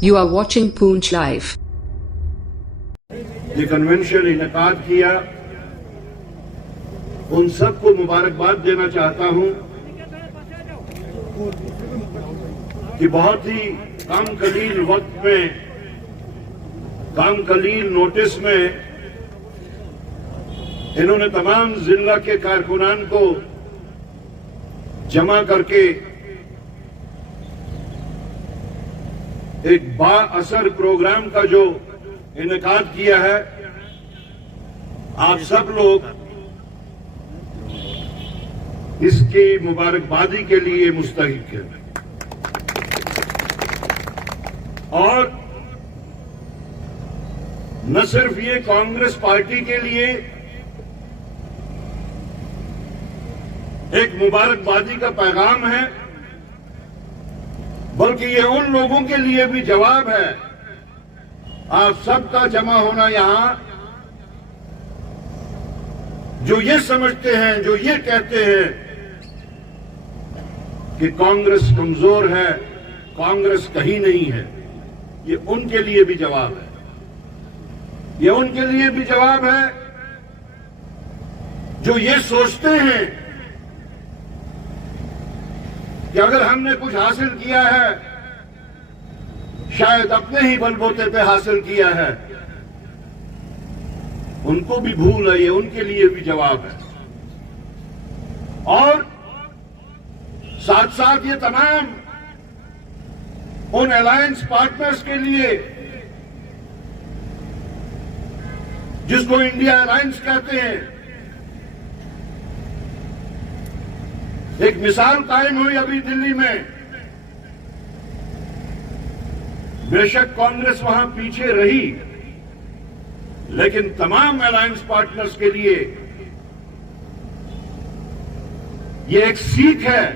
You are watching Poonch Live. ये convention इनेकाद किया, उन सबको मुबारकबाद देना चाहता हूं कि बहुत ही कम कलील वक्त में, कम कलील नोटिस में इन्होंने तमाम जिला के कारकुनान को जमा करके एक बाअसर प्रोग्राम का जो इनेकाद किया है। आप सब लोग इसकी मुबारकबादी के लिए मुस्तहिक हैं और न सिर्फ ये कांग्रेस पार्टी के लिए एक मुबारकबादी का पैगाम है, बल्कि ये उन लोगों के लिए भी जवाब है। आप सबका जमा होना यहां, जो ये समझते हैं, जो ये कहते हैं कि कांग्रेस कमजोर है, कांग्रेस कहीं नहीं है, ये उनके लिए भी जवाब है। ये उनके लिए भी जवाब है जो ये सोचते हैं कि अगर हमने कुछ हासिल किया है, शायद अपने ही बलबूते पे हासिल किया है, उनको भी भूल है। ये उनके लिए भी जवाब है। और साथ साथ ये तमाम उन अलायंस पार्टनर्स के लिए जिसको इंडिया अलायंस कहते हैं। एक मिसाल कायम हुई अभी दिल्ली में। बेशक कांग्रेस वहां पीछे रही, लेकिन तमाम अलायंस पार्टनर्स के लिए ये एक सीख है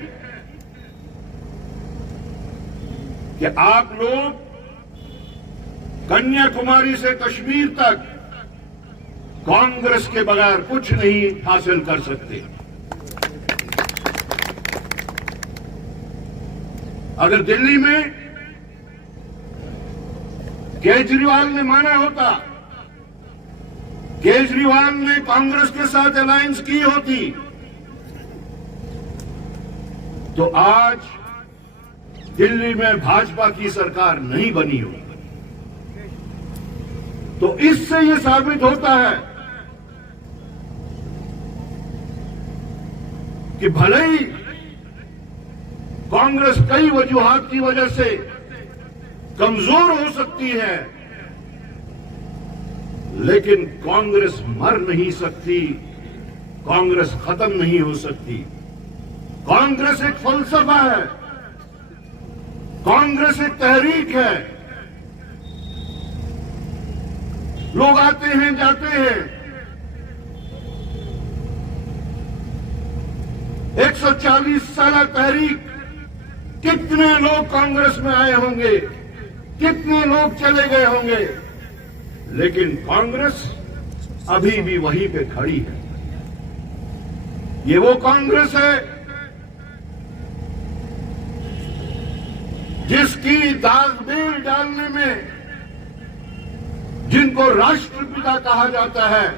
कि आप लोग कन्याकुमारी से कश्मीर तक कांग्रेस के बगैर कुछ नहीं हासिल कर सकते। अगर दिल्ली में केजरीवाल ने माना होता, केजरीवाल ने कांग्रेस के साथ अलायंस की होती, तो आज दिल्ली में भाजपा की सरकार नहीं बनी होती। तो इससे यह साबित होता है कि भले ही कांग्रेस कई वजूहात की वजह से कमजोर हो सकती है, लेकिन कांग्रेस मर नहीं सकती, कांग्रेस खत्म नहीं हो सकती। कांग्रेस एक फलसफा है, कांग्रेस एक तहरीक है। लोग आते हैं, जाते हैं। 140 साल तहरीक, कितने लोग कांग्रेस में आए होंगे, कितने लोग चले गए होंगे, लेकिन कांग्रेस अभी भी वहीं पे खड़ी है। ये वो कांग्रेस है जिसकी दागदेर डालने में, जिनको राष्ट्रपिता कहा जाता है,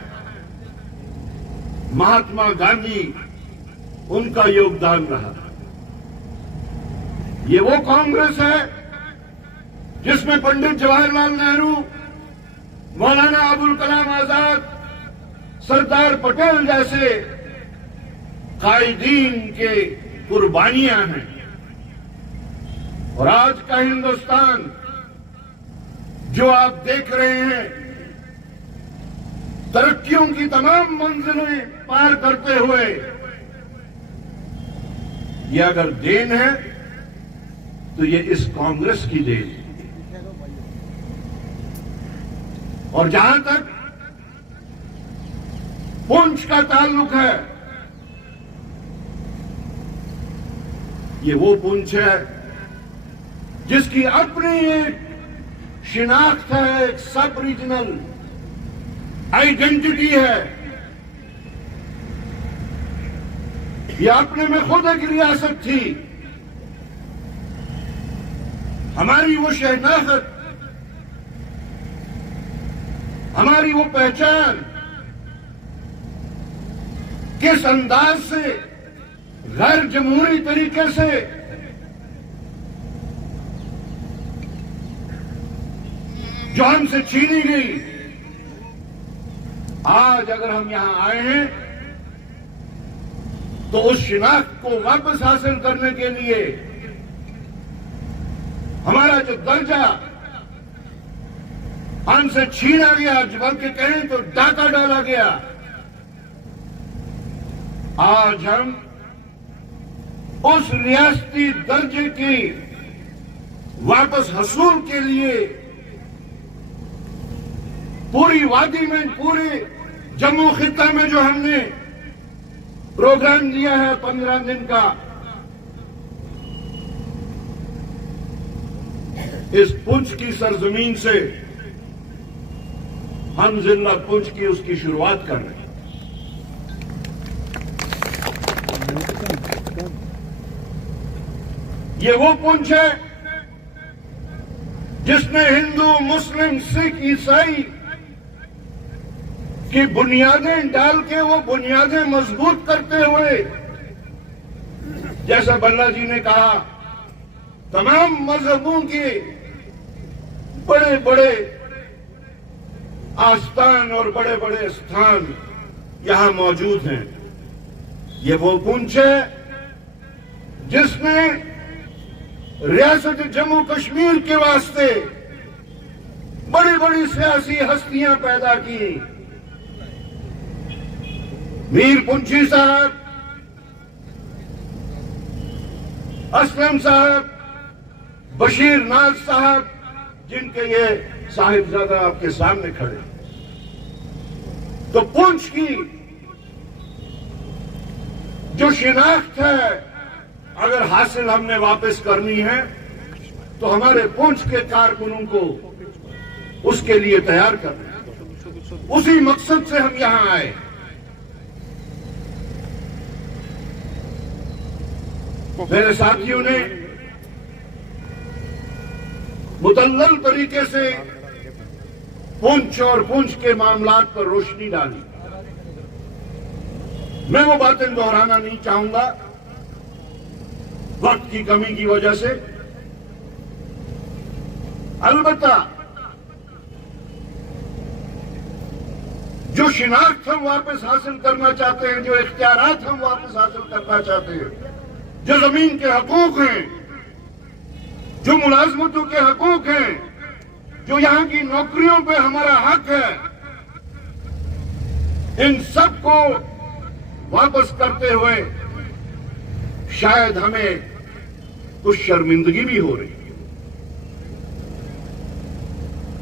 महात्मा गांधी, उनका योगदान रहा। ये वो कांग्रेस है जिसमें पंडित जवाहरलाल नेहरू, मौलाना अबुल कलाम आजाद, सरदार पटेल जैसे कायदीन के कुर्बानियां हैं। और आज का हिंदुस्तान जो आप देख रहे हैं, तरक्कियों की तमाम मंजिलें पार करते हुए, ये अगर देन है तो ये इस कांग्रेस की देन है। और जहां तक पुंछ का ताल्लुक है, ये वो पुंछ है जिसकी अपनी एक शिनाख्त है, एक सब रीजनल आइडेंटिटी है। ये अपने में खुद एक रियासत थी। हमारी वो शहनाजत हमारी वो पहचान किस अंदाज से गैर जमहूरी तरीके से जो हमसे छीनी गई, आज अगर हम यहां आए हैं तो उस शिनाख्त को वापस हासिल करने के लिए हमारा जो दर्जा हमसे छीना गया, बल्कि कहें तो डाका डाला गया, आज हम उस रियासती दर्जे की वापस हसूल के लिए पूरी वादी में, पूरे जम्मू खित्ता में जो हमने प्रोग्राम लिया है 15 दिन का, इस पुंछ की सरजमीन से हम जिला पुंछ की उसकी शुरुआत कर रहे हैं। ये वो पुंछ है जिसने हिंदू, मुस्लिम, सिख, ईसाई की बुनियादें डाल के वो बुनियादें मजबूत करते हुए, जैसा बल्ला जी ने कहा, तमाम मजहबों के बड़े बड़े आस्थान और बड़े बड़े स्थान यहां मौजूद हैं। ये वो पुंछ है जिसने रियासत जम्मू कश्मीर के वास्ते बड़ी बड़ी सियासी हस्तियां पैदा की। मीर पुंछी साहब, असलम साहब, बशीर नाज साहब, जिनके ये साहिबजादा आपके सामने खड़े। तो पुंछ की जो शिनाख्त है, अगर हासिल हमने वापस करनी है तो हमारे पुंछ के कारकुनों को उसके लिए तैयार करना है। उसी मकसद से हम यहां आए। मेरे साथियों ने मुतल्लल तरीके से पुंछ और पुंछ के मामलात पर रोशनी डाली। मैं वो बातें दोहराना नहीं चाहूंगा वक्त की कमी की वजह से। अलबत्ता जो शिनाख्त हम वापस हासिल करना चाहते हैं, जो इख्तियारात हम वापस हासिल करना चाहते हैं, जो जमीन के हकूक हैं, जो मुलाजमतों के हकूक हैं, जो यहां की नौकरियों पे हमारा हक है, इन सब को वापस करते हुए शायद हमें कुछ शर्मिंदगी भी हो रही है।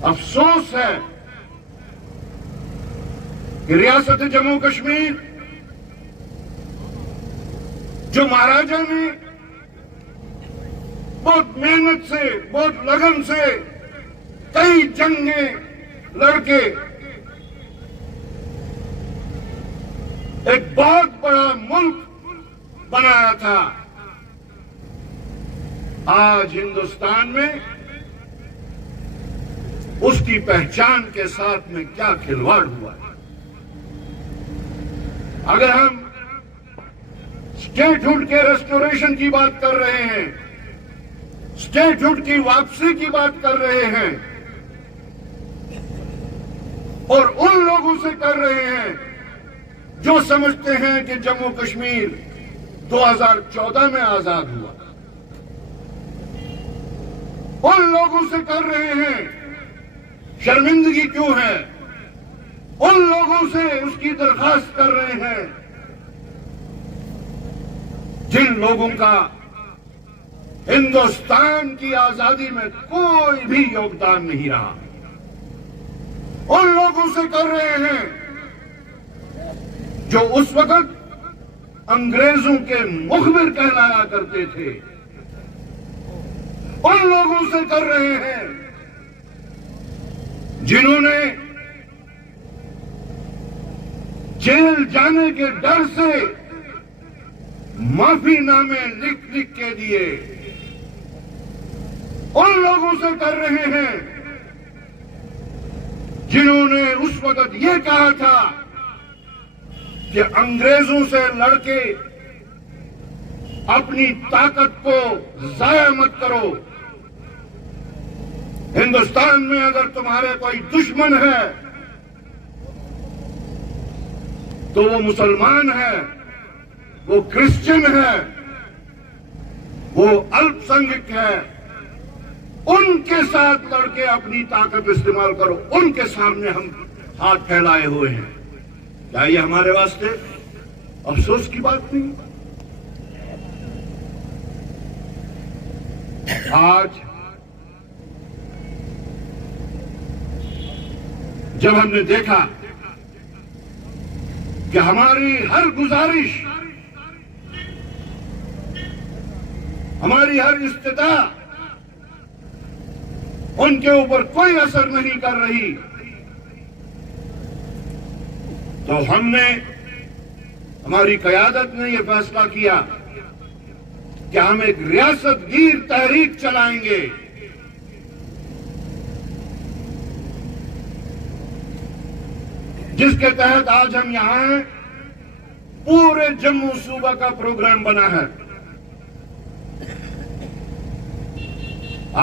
अफसोस है कि रियासत जम्मू कश्मीर, जो महाराजा ने बहुत मेहनत से, बहुत लगन से कई जंगें लड़के एक बहुत बड़ा मुल्क बनाया था, आज हिंदुस्तान में उसकी पहचान के साथ में क्या खिलवाड़ हुआ है। अगर हम स्टेटहुड के रेस्टोरेशन की बात कर रहे हैं, स्टेटहुड की वापसी की बात कर रहे हैं और उन लोगों से कर रहे हैं जो समझते हैं कि जम्मू कश्मीर 2014 में आजाद हुआ, उन लोगों से कर रहे हैं, शर्मिंदगी क्यों है, उन लोगों से उसकी दरखास्त कर रहे हैं जिन लोगों का हिंदुस्तान की आजादी में कोई भी योगदान नहीं रहा। उन लोगों से कर रहे हैं जो उस वक्त अंग्रेजों के मुखबिर कहलाया करते थे। उन लोगों से कर रहे हैं जिन्होंने जेल जाने के डर से माफीनामे लिख लिख के दिए। उन लोगों से कर रहे हैं जिन्होंने उस वक्त ये कहा था कि अंग्रेजों से लड़के अपनी ताकत को जाया मत करो, हिंदुस्तान में अगर तुम्हारे कोई दुश्मन है तो वो मुसलमान है, वो क्रिश्चियन है, वो अल्पसंख्यक है, उनके साथ लड़के अपनी ताकत इस्तेमाल करो। उनके सामने हम हाथ फैलाए हुए हैं। क्या ये हमारे वास्ते अफसोस की बात नहीं? आज जब हमने देखा कि हमारी हर गुजारिश, हमारी हर इस्तिदा उनके ऊपर कोई असर नहीं कर रही, तो हमने, हमारी क़यादत ने यह फैसला किया कि हम एक रियासतगीर तहरीक चलाएंगे। जिसके तहत आज हम यहां हैं। पूरे जम्मू सूबा का प्रोग्राम बना है।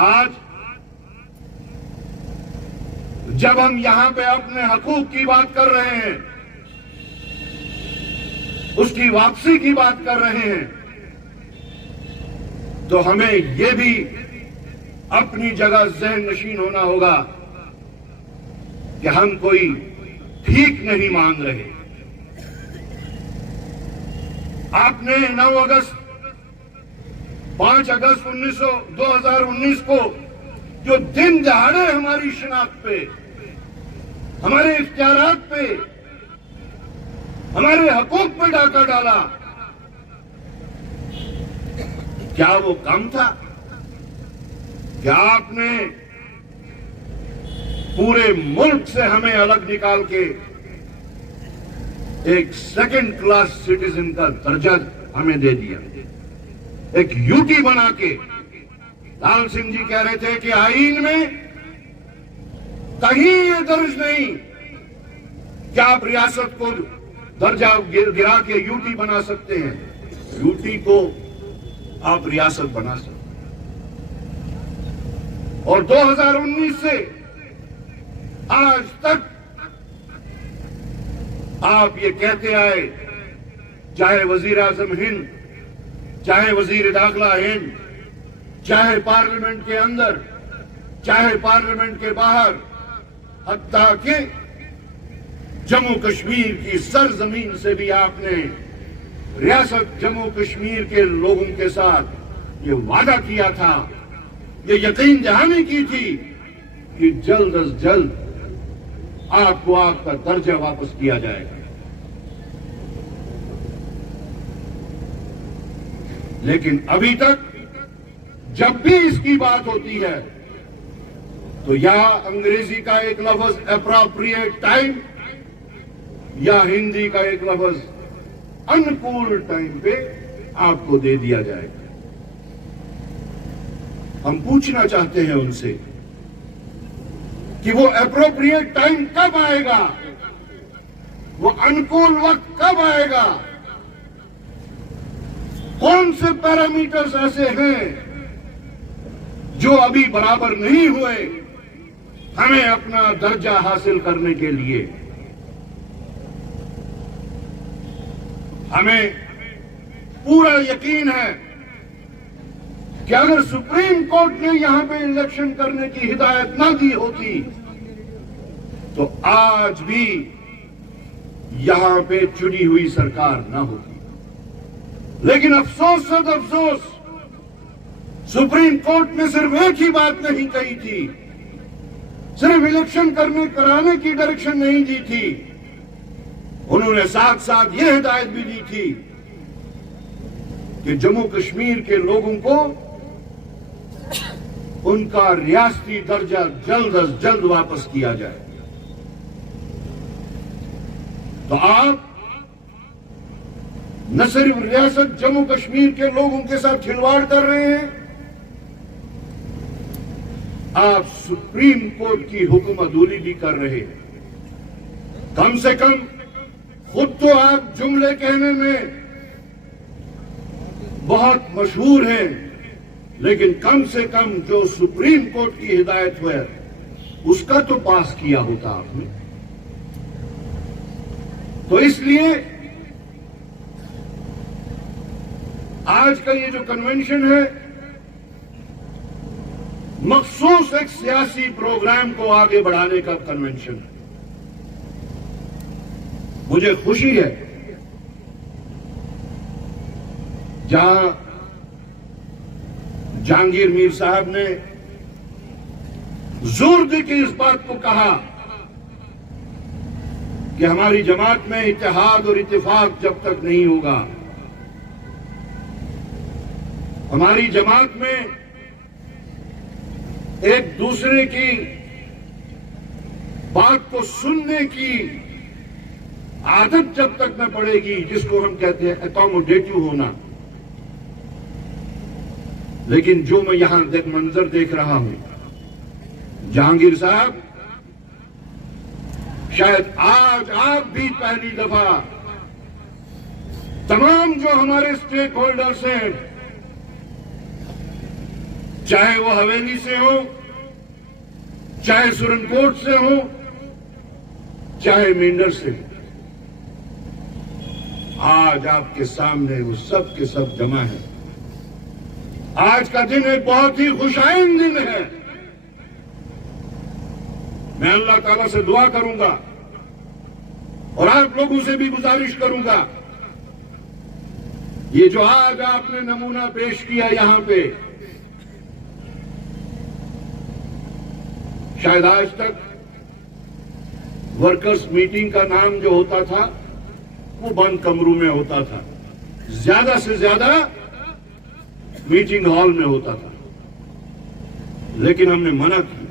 आज जब हम यहां पे अपने हकूक की बात कर रहे हैं, उसकी वापसी की बात कर रहे हैं, तो हमें यह भी अपनी जगह ज़हन नशीन होना होगा कि हम कोई ठीक नहीं मांग रहे। आपने 9 अगस्त 5 अगस्त 2019 को जो दिन दहाड़े हमारी शिनाख्त पे, हमारे इख्तियारात पे, हमारे हकूक पे डाका डाला, क्या वो कम था? क्या आपने पूरे मुल्क से हमें अलग निकाल के एक सेकंड क्लास सिटीजन का दर्जा हमें दे दिया, एक यूटी बना के? लाल सिंह जी कह रहे थे कि आईन में कहीं ये दर्ज नहीं कि आप रियासत को दर्जा गिरा के यूटी बना सकते हैं। यूटी को आप रियासत बना सकते हैं। और 2019 से आज तक आप ये कहते आए, चाहे वजीर आजम हिंद, चाहे वजीर दाखिला हिंद, चाहे पार्लियामेंट के अंदर, चाहे पार्लियामेंट के बाहर, हत्ता कि जम्मू कश्मीर की सरजमीन से भी आपने रियासत जम्मू कश्मीर के लोगों के साथ ये वादा किया था, ये यकीन दहानी की थी कि जल्द अज जल्द आपको आपका दर्जा वापस किया जाएगा। लेकिन अभी तक जब भी इसकी बात होती है तो या अंग्रेजी का एक लफ्ज एप्रोप्रिएट टाइम या हिंदी का एक लफ्ज अनुकूल टाइम पे आपको दे दिया जाएगा। हम पूछना चाहते हैं उनसे कि वो एप्रोप्रिएट टाइम कब आएगा, वो अनुकूल वक्त कब आएगा? कौन से पैरामीटर्स ऐसे हैं जो अभी बराबर नहीं हुए हमें अपना दर्जा हासिल करने के लिए? हमें पूरा यकीन है कि अगर सुप्रीम कोर्ट ने यहां पे इलेक्शन करने की हिदायत ना दी होती तो आज भी यहां पे चुनी हुई सरकार ना होती। लेकिन अफसोस सद अफसोस, सुप्रीम कोर्ट ने सिर्फ एक ही बात नहीं कही थी, सिर्फ इलेक्शन कराने की डायरेक्शन नहीं दी थी, उन्होंने साथ साथ यह हिदायत भी दी थी कि जम्मू कश्मीर के लोगों को उनका रियासती दर्जा जल्द अज जल्द वापस किया जाए। तो आप न सिर्फ रियासत जम्मू कश्मीर के लोगों के साथ खिलवाड़ कर रहे हैं, आप सुप्रीम कोर्ट की हुक्म अदूली भी कर रहे हैं। कम से कम खुद तो आप जुमले कहने में बहुत मशहूर हैं, लेकिन कम से कम जो सुप्रीम कोर्ट की हिदायत है उसका तो पास किया होता आपने। तो इसलिए आज का ये जो कन्वेंशन है मखसूस एक सियासी प्रोग्राम को आगे बढ़ाने का कन्वेंशन है। मुझे खुशी है जहां जहांगीर मीर साहब ने जोर देकर इस बात को कहा कि हमारी जमात में इत्तेहाद और इत्तेफाक जब तक नहीं होगा, हमारी जमात में एक दूसरे की बात को सुनने की आदत जब तक न पड़ेगी, जिसको हम कहते हैं अकोमोडेटिव होना। लेकिन जो मैं यहां मंजर देख रहा हूं, जहांगीर साहब शायद आज आप भी पहली दफा तमाम जो हमारे स्टेक होल्डर्स हैं, चाहे वो हवेली से हो, चाहे सुरनकोट से हो, चाहे मेंढर से हो, आज आपके सामने वो सब के सब जमा है। आज का दिन एक बहुत ही खुशाइन दिन है। मैं अल्लाह ताला से दुआ करूंगा और आप लोगों से भी गुजारिश करूंगा, ये जो आज आपने नमूना पेश किया यहां पे, शायद आज तक वर्कर्स मीटिंग का नाम जो होता था वो बंद कमरों में होता था, ज्यादा से ज्यादा मीटिंग हॉल में होता था। लेकिन हमने मना किया